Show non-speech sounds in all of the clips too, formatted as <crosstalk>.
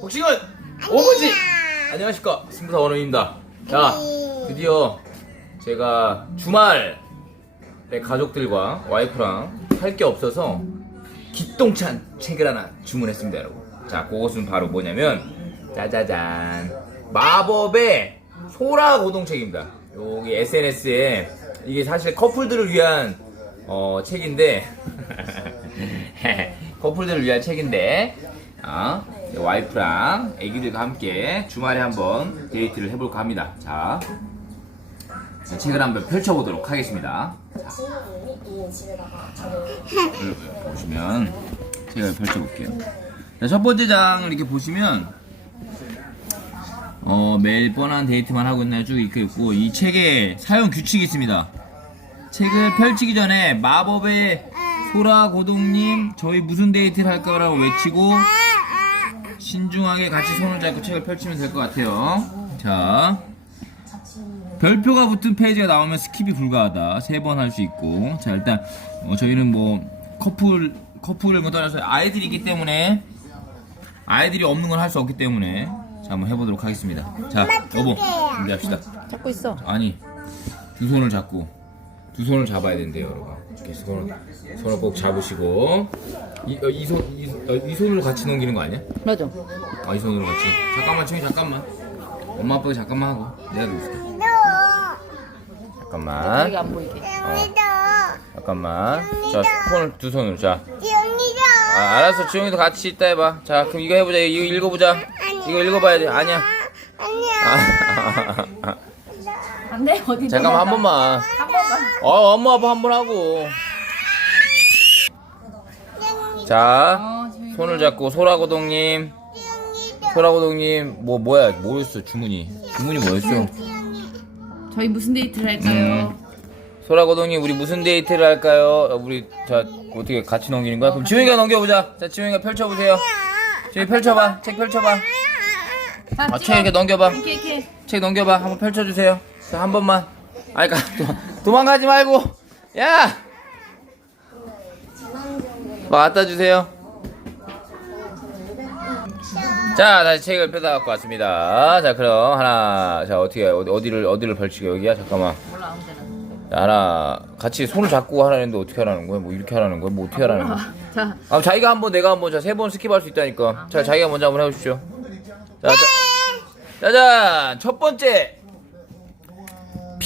복싱은 오버지. 안녕하십니까 승부사 원호입니다. 자 드디어 제가 주말에 가족들과 와이프랑 할 게 없어서 기똥찬 책을 하나 주문했습니다, 여러분. 자, 그것은 바로 뭐냐면 짜자잔 마법의 소라 고동책입니다. 여기 SNS에 이게 사실 커플들을 위한 어, 책인데 <laughs> 커플들을 위한 책인데 아, 제 와이프랑 애기들과 함께 주말에 한번 데이트를 해볼까 합니다. 자, 자, 책을 한번 펼쳐보도록 하겠습니다. 자, 보시면 제가 펼쳐볼게요. 자, 첫 번째 장을 이렇게 보시면 어, 매일 뻔한 데이트만 하고 있나요? 쭉 이렇게 있고 이 책에 사용 규칙이 있습니다. 책을 펼치기 전에 마법의 소라 고동님 저희 무슨 데이트를 할까라고 외치고 신중하게 같이 손을 잡고 책을 펼치면 될 것 같아요. 자, 별표가 붙은 페이지가 나오면 스킵이 불가하다. 세 번 할 수 있고. 자, 일단, 어, 저희는 뭐, 커플, 커플을 뭐 떠나서 아이들이 있기 때문에, 아이들이 없는 건 할 수 없기 때문에, 자, 한번 해보도록 하겠습니다. 자, 여보, 준비합시다. 잡고 있어. 아니, 두 손을 잡고, 두 손을 잡아야 된대요, 여러분. 이렇게 손을, 손을 꼭 잡으시고, 이, 어, 이 손, 이, 어, 이 손으로 같이 넘기는 거 아니야? 맞아. 아, 이 손으로 같이. 잠깐만, 청이 잠깐만. 엄마 아빠가 잠깐만 하고, 내가 누울게. 잠깐만. 여기 안 보이게. 잠깐만. 자, 손을 두 손으로. 자. 아, 알았어. 지용이도 같이 있다 해봐. 자, 그럼 이거 해보자. 이거 읽어보자. 이거 읽어봐야 돼. 아니야. 아, 안 돼? 어디 잠깐만 한 번만. 어, 엄마 아빠 한 번 하고. 자, 손을 잡고 소라고동님. 소라고동님 뭐 뭐야? 뭐였어 주문이? 주문이 뭐였어? 저희 무슨 데이트를 할까요? 소라고동님 우리 무슨 데이트를 할까요? 어, 우리 자 어떻게 같이 넘기는 거야? 그럼 지용이가 넘겨보자. 자 지용이가 펼쳐보세요. 지용이 펼쳐봐. 책 펼쳐봐. 자, 아, 찍어. 책 이렇게 넘겨봐. 이렇게 이렇게. 책 넘겨봐. 한번 펼쳐주세요. 자, 한 번만. 아이, 까 도, 도망가지 말고. 야! 뭐 갖다 주세요. 자, 다시 책을 펴다 갖고 왔습니다. 자, 그럼 하나, 자, 어떻게, 어디, 어디를, 어디를 펼치게, 여기야? 잠깐만. 몰라 아무 데나. 자, 하나, 같이 손을 잡고 하라는데 어떻게 하라는 거야? 뭐 이렇게 하라는 거야? 뭐 어떻게 하라는 거야? 자, 아, 자기가 한 번, 내가 한 번, 자, 세 번 스킵할 수 있다니까. 자, 자기가 먼저 한번 해보십시오. 자, 자, 짜잔! 첫 번째!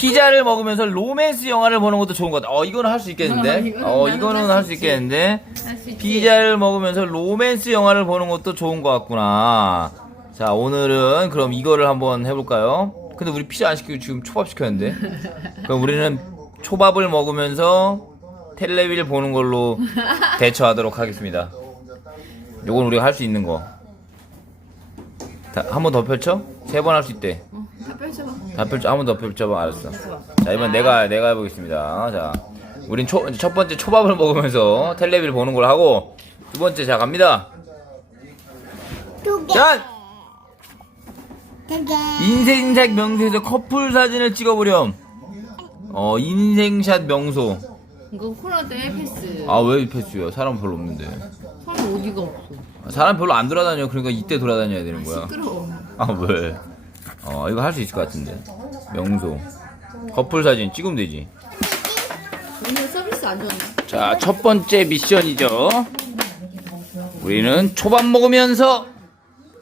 피자를 먹으면서 로맨스 영화를 보는 것도 좋은 것 같아. 어, 이거는 할수 어, 있겠는데? 어, 이거는 할수 할수 있지. 있겠는데? 할수 있지. 피자를 먹으면서 로맨스 영화를 보는 것도 좋은 것 같구나. 자, 오늘은 그럼 이거를 한번 해볼까요? 근데 우리 피자 안 시키고 지금 초밥 시켰는데? 그럼 우리는 초밥을 먹으면서 텔레비를 보는 걸로 대처하도록 하겠습니다. 요건 우리가 할 수 있는 거. 한 번 더 펼쳐? 세 번 할 수 있대. 어, 다 펼쳐봐. 한번더 펼쳐봐. 알았어. 자, 이번 내가, 내가 해보겠습니다. 자, 우린 초, 첫 번째 초밥을 <laughs> 먹으면서 텔레비를 보는 걸 하고, 두 번째, 자, 갑니다. 짠! 인생샷 명소에서 커플 사진을 찍어보렴. 어, 인생샷 명소. 이거 코로나 때 패스. 아, 왜 패스야? 사람 별로 없는데. 사람 어디가 없어. 사람 별로 안 돌아다녀. 그러니까 이때 돌아다녀야 되는 거야. 시끄러워. 아, 왜? 어, 이거 할 수 있을 것 같은데. 명소. 커플 사진 찍으면 되지. 오늘 서비스 안 좋네. 자, 첫 번째 미션이죠. 우리는 초밥 먹으면서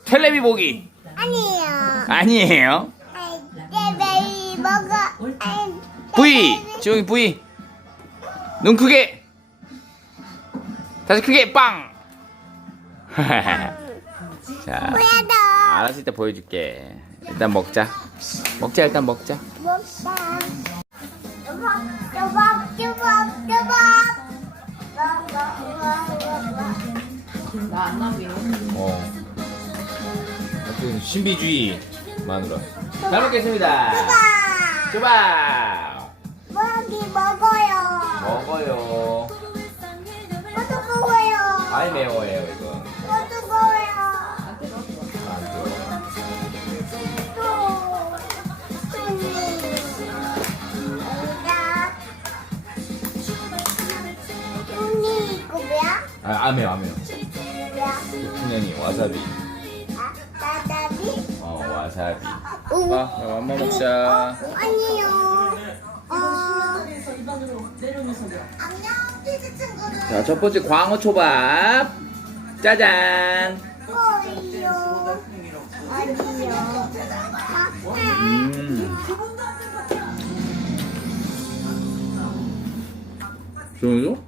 텔레비 보기. 아니에요. 아니에요. 내 매일 먹어. V. 지용이 V. 눈 크게. 다시 크게 빵. <laughs> 자, 뭐야도 알았을 때 보여줄게. 일단 먹자. 먹자 일단 먹자. 먹자. 나안 나오게. 어. 하여튼 신비주의 마누라. 잘 먹겠습니다. 초밥. 먹이 먹어요. 먹어요. 뭐 뜨거워요. 아이 매워요 이거. 아, 매워. 뭐야? 고추냉이 와사비. 아? 와사비. 오. 봐, 맘마 먹자. 아니요. 어. 안녕, 피지 친구들. 자, 첫 번째 광어 초밥. 짜잔. 뭐예요? 아니요. 아, 음. 좋은죠?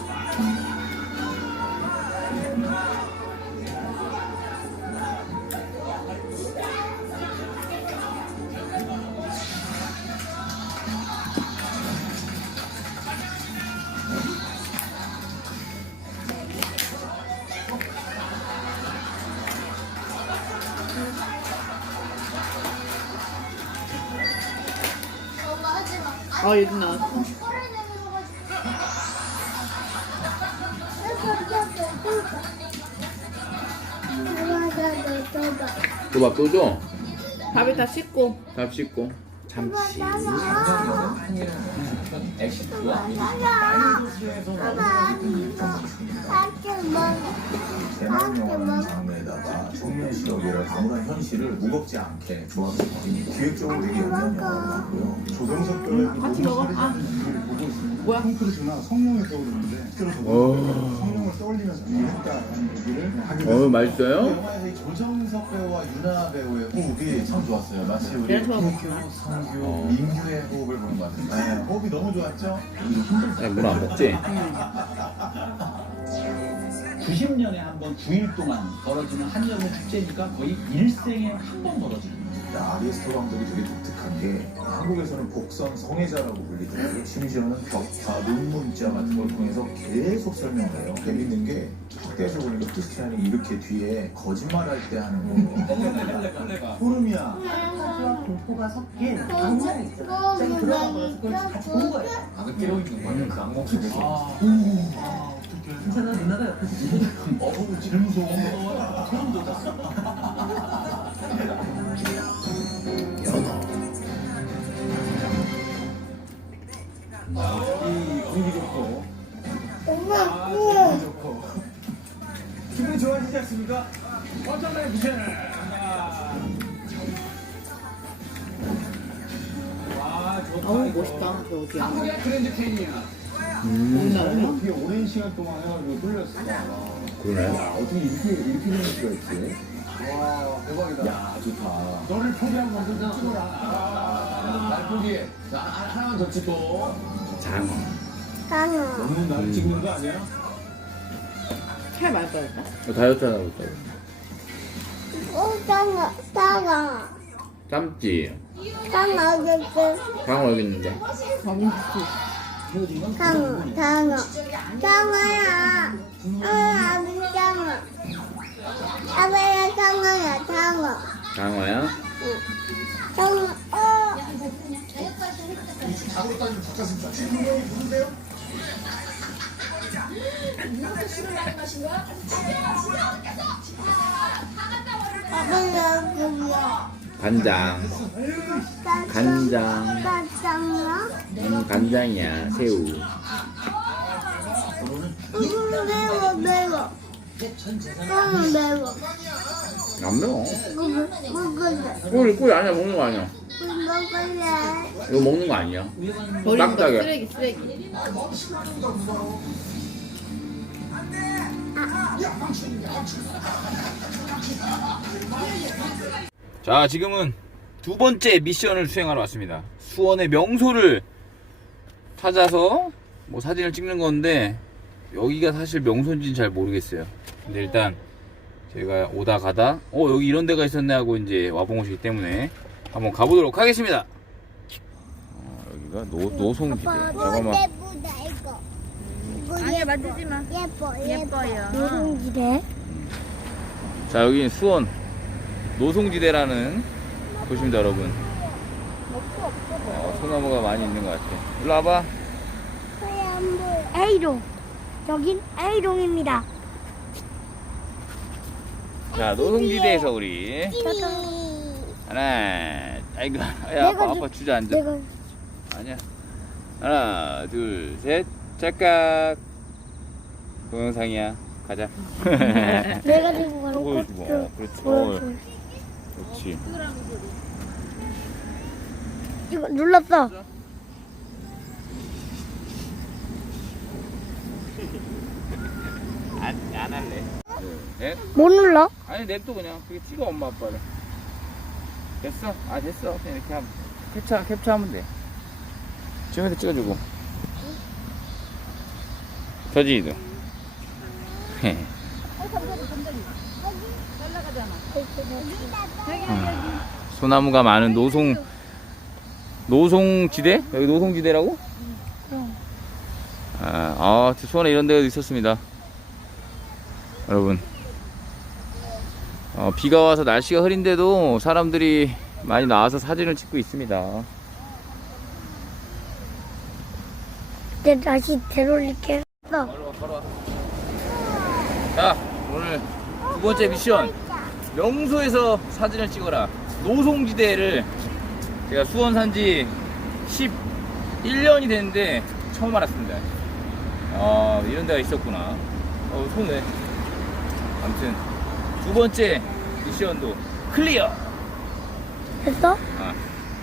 하지 마. 아 얘도 나왔어. 초밥 또 줘. 밥에 다 씻고. 밥 씻고. 참치. 액션 좋아. 아, 다음에다가 정면 시력이라 가물한 현실을 무겁지 않게 조합해서 기획적으로 되게 연장이 나고요. 조정석 교수님 같이 먹어. 아. 뭐야? 콩크루즈나 성령을 떠오르는데. 성령을 떠올리면서 일했다라는 얘기를 하기도 어, 맛있어요? 영화에서 이 조정석 배우와 유나 배우의 호흡이 참 좋았어요. 마치 우리 내가 좋아하는 김규, 성규, 민규의 호흡을 보는 것 같아요. 네, 호흡이 너무 좋았죠? 물안 먹지? 90년에 한 번 9일 동안 벌어지는 한여름 축제니까 거의 일생에 한 번 벌어지는 아리스토 감독이 되게 독특한 게 한국에서는 복선 성애자라고 불리더라고요. 심지어는 벽화, 논문자 같은 걸 통해서 계속 설명을 해요. 재밌는 게 학교에서 보니까 크리스티안이 이렇게 뒤에 거짓말할 때 하는 거. 소름이야. 공포가 섞인 악몽이 있어요. 저기 들어가 버려서 그걸 같이 본 거예요. 나도 깨어 있는 거야. 그 악몽 속에서. 괜찮아 누나가 옆에서 어우, 제일 무서워. 소름 돋았어. 않습니까? 어쩌면 무슨 어우 멋있다. 저 어디야? 한국의 트렌드 팬이야. 우리나라야? 어떻게 오랜 시간 동안 해가지고 뚫렸어. 그러네. 야, 어떻게 이렇게, 이렇게 되는 수가 있지? 와, 대박이다. 야, 좋다. 너를 포기한 건좀 찍어라. 아, 날 포기해. 자, 하- 하나만 더 찍고. 장어. 너무 날 찍는 거 아니야? 살 많이 빠졌다. 다이어트 했다. 오, 강아, 강아. 짬지. 어딨어? 장어 여기 있는데. 강아. 강아야. 아, 아기 강아. 아빠야, 강아야, 강아. 장어야? 강아, 어. 간장. 간장. 간장이야? 음, 간장이야. 새우. 음, 매워, 매워. 너무 매워. 안 매워. 이거 먹- 먹을래. 꿀, 꿀 아니야. 먹는 거 아니야. 이거 먹을래. 이거 먹는 거 아니야. 버리는 거. 쓰레기 쓰레기. 자, 지금은 두 번째 미션을 수행하러 왔습니다. 수원의 명소를 찾아서 뭐 사진을 찍는 건데 여기가 사실 명소인지는 잘 모르겠어요. 근데 일단 제가 오다 가다 어 여기 이런 데가 있었네 하고 이제 와본 곳이기 때문에 한번 가보도록 하겠습니다. 어, 여기가 노, 노송지대. 잠깐만. 이거 아니야 만지지 마. 예뻐, 예뻐요. 노동지대. 자 여기는 수원 노송지대라는 곳입니다 여러분 어, 소나무가 많이 있는 것 같아 일로 와봐 물. 에이로. 여긴 A동입니다. 자, 노송지대에서 우리 하나, 아이고, 야, 내가 아빠, 주- 아빠 주저앉아. 내가 아니야. 하나, 둘, 셋, 짝깍. 동영상이야. 가자. <laughs> 내가 들고 가는 보여주고. 꽃도 어, 그렇지. 어, 보여줘. 그렇지. 이거 눌렀어. <laughs> 안, 안 할래. 네? 못 눌러? 아니, 냅둬 그냥. 그게 찍어, 엄마, 아빠를. 됐어? 아, 됐어. 그냥 이렇게 하면. 캡처, 캡처하면 돼. 지금부터 찍어주고. 서진이도. 소나무가 많은 노송 노송지대? 여기 노송지대라고? 아, 아 수원에 이런 데가 있었습니다. 여러분. 어, 비가 와서 날씨가 흐린데도 사람들이 많이 나와서 사진을 찍고 있습니다. 이제 다시 되돌릴게. 어. 걸어와, 걸어와. 자, 오늘 두 번째 미션. 명소에서 사진을 찍어라. 노송지대를 제가 수원 산지 11년이 됐는데 처음 알았습니다. 아, 이런 데가 있었구나. 어, 손에. 아무튼 두 번째 미션도 클리어. 됐어? 아,